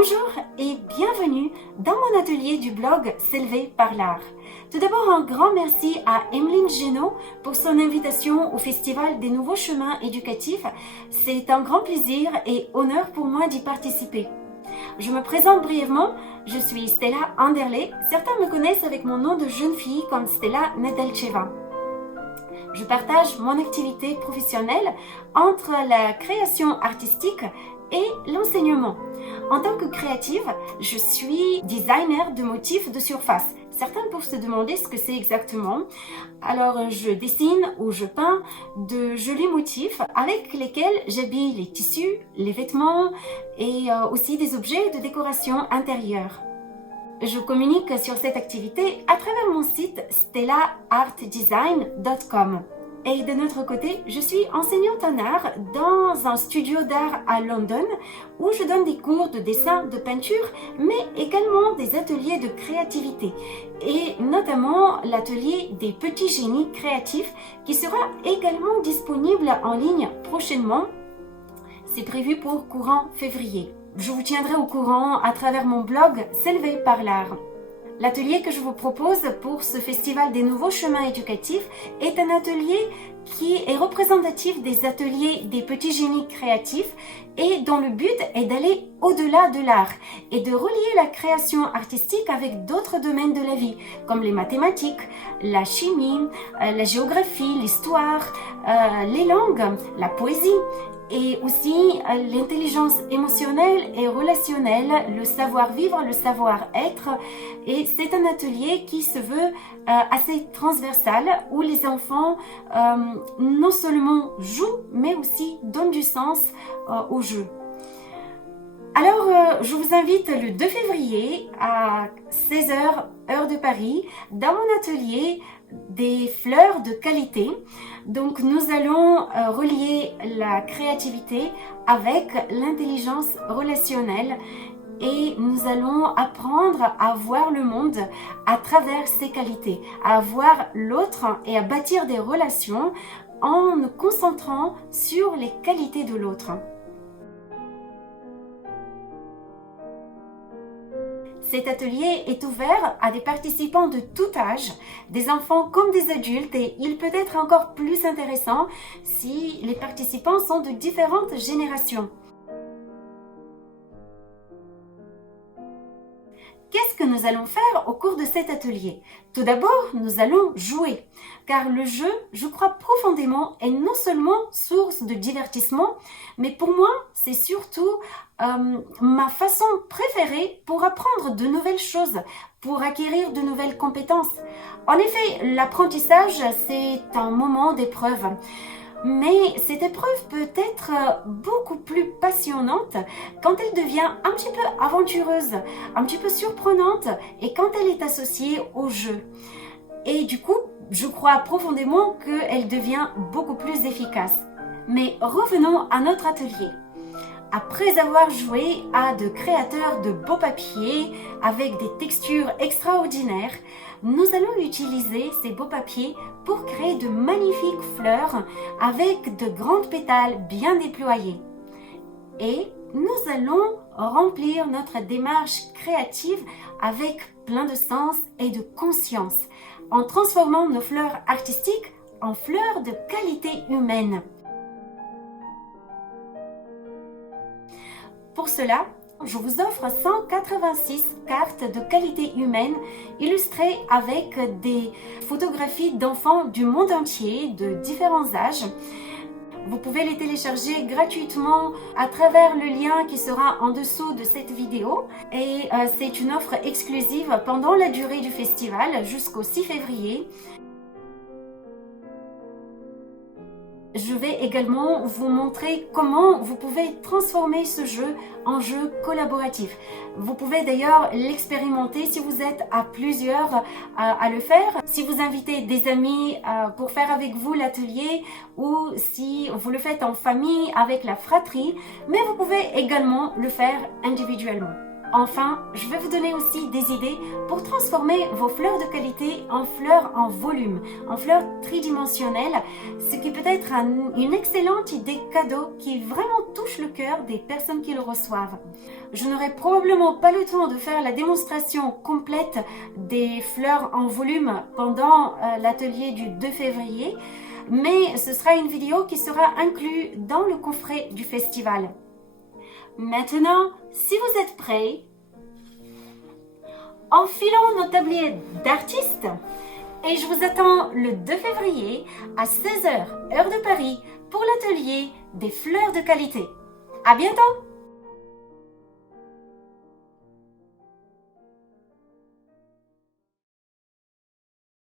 Bonjour et bienvenue dans mon atelier du blog S'élever par l'art. Tout d'abord, un grand merci à Emeline Génaud pour son invitation au Festival des Nouveaux Chemins Éducatifs. C'est un grand plaisir et honneur pour moi d'y participer. Je me présente brièvement, je suis Stella Anderley. Certains me connaissent avec mon nom de jeune fille comme Stella Nedelcheva. Je partage mon activité professionnelle entre la création artistique et l'enseignement. En tant que créative, je suis designer de motifs de surface. Certains peuvent se demander ce que c'est exactement. Alors, je dessine ou je peins de jolis motifs avec lesquels j'habille les tissus, les vêtements et aussi des objets de décoration intérieure. Je communique sur cette activité à travers mon site stellaartdesign.com. Et de notre côté, je suis enseignante en art dans un studio d'art à London où je donne des cours de dessin, de peinture, mais également des ateliers de créativité et notamment l'atelier des petits génies créatifs qui sera également disponible en ligne prochainement. C'est prévu pour courant février. Je vous tiendrai au courant à travers mon blog S'élever par l'art. L'atelier que je vous propose pour ce Festival des Nouveaux Chemins Éducatifs est un atelier qui est représentatif des ateliers des petits génies créatifs et dont le but est d'aller au-delà de l'art et de relier la création artistique avec d'autres domaines de la vie comme les mathématiques, la chimie, la géographie, l'histoire, les langues, la poésie et aussi l'intelligence émotionnelle et relationnelle, le savoir-vivre, le savoir-être. Et c'est un atelier qui se veut assez transversal où les enfants non seulement jouent mais aussi donnent du sens au jeu. Alors, je vous invite le 2 février à 16h, heure de Paris, dans mon atelier des fleurs de qualité. Donc, nous allons relier la créativité avec l'intelligence relationnelle et nous allons apprendre à voir le monde à travers ses qualités, à voir l'autre et à bâtir des relations en nous concentrant sur les qualités de l'autre. Cet atelier est ouvert à des participants de tout âge, des enfants comme des adultes, et il peut être encore plus intéressant si les participants sont de différentes générations. Qu'est-ce que nous allons faire au cours de cet atelier? Tout d'abord, nous allons jouer, car le jeu, je crois profondément, est non seulement source de divertissement, mais pour moi, c'est surtout ma façon préférée pour apprendre de nouvelles choses, pour acquérir de nouvelles compétences. En effet, l'apprentissage, c'est un moment d'épreuve. Mais cette épreuve peut être beaucoup plus passionnante quand elle devient un petit peu aventureuse, un petit peu surprenante et quand elle est associée au jeu. Et du coup, je crois profondément qu'elle devient beaucoup plus efficace. Mais revenons à notre atelier. Après avoir joué à de créateurs de beaux papiers avec des textures extraordinaires, nous allons utiliser ces beaux papiers pour créer de magnifiques fleurs avec de grandes pétales bien déployées. Et nous allons remplir notre démarche créative avec plein de sens et de conscience en transformant nos fleurs artistiques en fleurs de qualité humaine. Pour cela, je vous offre 186 cartes de qualité humaine illustrées avec des photographies d'enfants du monde entier de différents âges. Vous pouvez les télécharger gratuitement à travers le lien qui sera en dessous de cette vidéo et c'est une offre exclusive pendant la durée du festival jusqu'au 6 février. Je vais également vous montrer comment vous pouvez transformer ce jeu en jeu collaboratif. Vous pouvez d'ailleurs l'expérimenter si vous êtes à plusieurs à le faire. Si vous invitez des amis pour faire avec vous l'atelier ou si vous le faites en famille avec la fratrie, mais vous pouvez également le faire individuellement. Enfin, je vais vous donner aussi des idées pour transformer vos fleurs de qualité en fleurs en volume, en fleurs tridimensionnelles, ce qui peut être une excellente idée cadeau qui vraiment touche le cœur des personnes qui le reçoivent. Je n'aurai probablement pas le temps de faire la démonstration complète des fleurs en volume pendant l'atelier du 2 février, mais ce sera une vidéo qui sera inclue dans le coffret du festival. Maintenant, si vous êtes prêts, enfilons nos tabliers d'artistes et je vous attends le 2 février à 16 h, heure de Paris, pour l'atelier des fleurs de qualité. À bientôt!